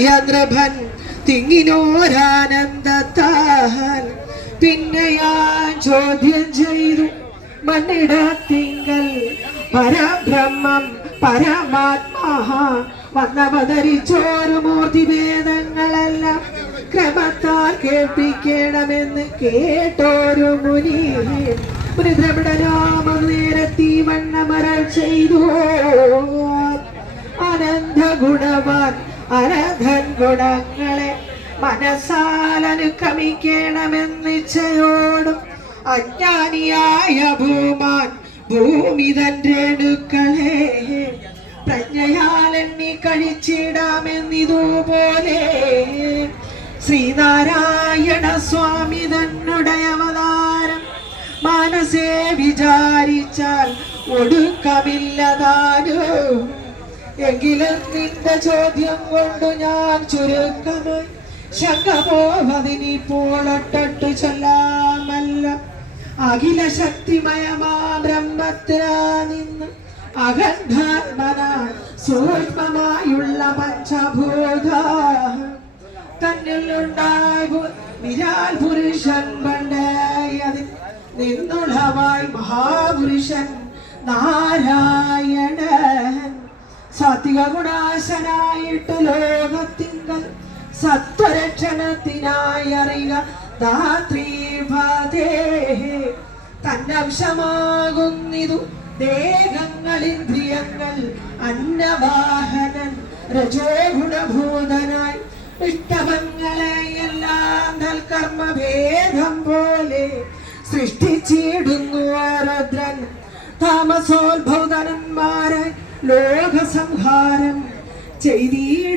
നൃഭൻ തിങ്ങിനോരാനന്ദത്താൽ പിന്നെ ഞാൻ ചോദ്യം ചെയ്തു മണ്ണിടത്തിങ്കൽ പരബ്രഹ്മം പരമാത്മാഹ. വന്നവതരിച്ചോരു മൂർത്തി ഭേദങ്ങളെല്ലാം ക്രമത്താൽ കേൾപ്പിക്കണമെന്ന് കേട്ടോരു മുനി മുനിദ്രവിടനാമ നേരത്തി വണ്ണമരൾ ചെയ്തു. അനധൻ ഗുണങ്ങളെ മനസ്സാൽ അജ്ഞാനിയായ ഭൂമാൻ ഭൂമി തന്റെ അടുക്കളെ പ്രജ്ഞയാൽ കഴിച്ചിടാമെന്നിതുപോലെ ശ്രീനാരായണ സ്വാമി തന്നുടയ അവതാരം മനസ്സേ വിചാരിച്ചാൽ ഒടുക്കമില്ലതാനും എങ്കിലും നിന്റെ ചോദ്യം കൊണ്ട് ഞാൻ ചുരുക്കമായി. ശങ്കപോവതിനിപ്പോൾ ഒട്ടൊട്ടു ചൊല്ലാമല്ല. അഖില ശക്തിമയമാ ബ്രഹ്മത്തിനാ നിന്ന് അഗന്ധാത്മന സൂക്ഷ്മമായുള്ള പഞ്ചഭൂത തന്നിലുണ്ടായ വിരാൽ പുരുഷൻ പണ്ടതിൽ നിന്നുളവായി മഹാപുരുഷൻ നാരായണൻ സാത്വിക ഗുണാശനായിട്ട് ലോകത്തിങ്കൽ സത്വരക്ഷണത്തിനായി അറിയുക. ധാത്രീപതേ തന്നംശമാകുന്നിതു ദേഹങ്ങൾ ഇന്ദ്രിയങ്ങൾ അന്നവാഹനൻ രജോ ഗുണഭൂതനായി. ഇഷ്ടമങ്ങളെയെല്ലാം നൽകർമ്മ ഭേദം പോലെ സൃഷ്ടിച്ചിടുന്നു രുദ്രൻ താമസോത്ഭൂതനന്മാരെ ലോകസംഹാരം ചെയ്തീ